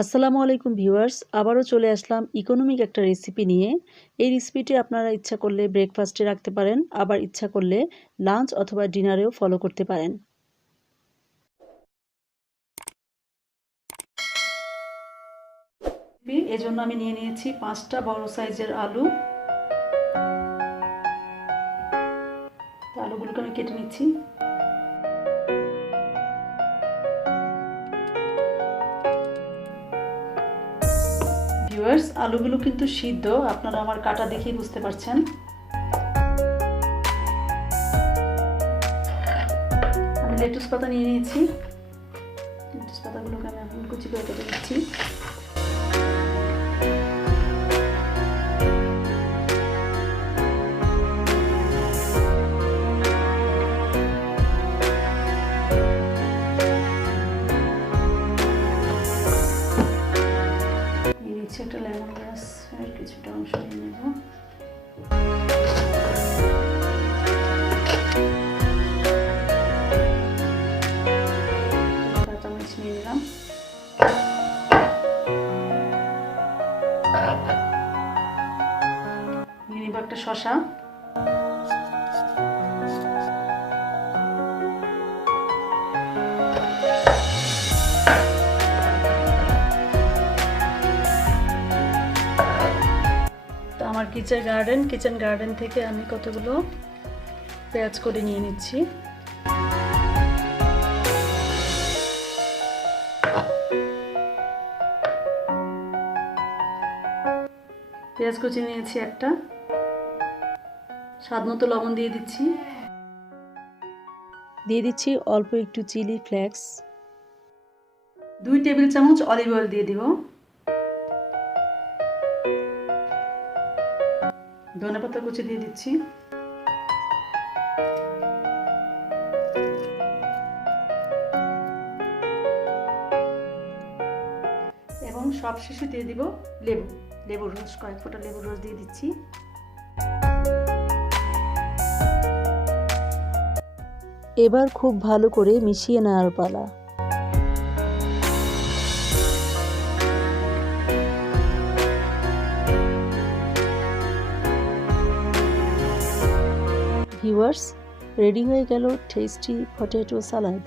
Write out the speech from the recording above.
আসসালামু আলাইকুম ভিউয়ার্স, আবারও চলে আসলাম ইকোনমিক একটা রেসিপি নিয়ে। এই রেসিপিটি আপনারা ইচ্ছা করলে ব্রেকফাস্টে রাখতে পারেন, আবার ইচ্ছা করলে লাঞ্চ অথবা ডিনারেও ফলো করতে পারেন। এজন্য আমি নিয়ে নিয়েছি 5টা বড় সাইজের আলু। আলুগুলোকে আমি কেটে নিচ্ছি। ভিউয়ার্স, আলুগুলো কিন্তু সিদ্ধ, আপনারা আমার কাটা দেখেই বুঝতে পারছেন। আমি লেটুস পাতা নিয়ে নিয়েছি। লেটুস পাতাগুলোকে আমি এখন কুচি করে কেটে নিচ্ছি। একটা লেমন গ্রাস এর কিছুটা অংশ নিয়ে নেব। কাঁচামরিচ নিয়ে নিলাম। নিয়ে নেব একটা শসা। আমার কিচেন গার্ডেন থেকে আমি কতগুলো পেঁয়াজ করে নিয়ে নিচ্ছি। পেঁয়াজ কুচি নিয়েছি একটা। স্বাদ মতো লবণ দিয়ে দিচ্ছি অল্প একটু চিলি ফ্লেক্স। 2 টেবিল চামচ অলিভ অয়েল দিয়ে দিব। ধনেপাতা কুচি দিয়ে দিচ্ছি। এবং সবশেষে দিয়ে দিব লেবুর রস। কয়েক ফোঁটা লেবুর রস দিয়ে দিচ্ছি। এবার খুব ভালো করে মিশিয়ে নেওয়ার পালা। ভিউয়ার্স, রেডি হয়ে গেল টেস্টি পটেটো সালাদ।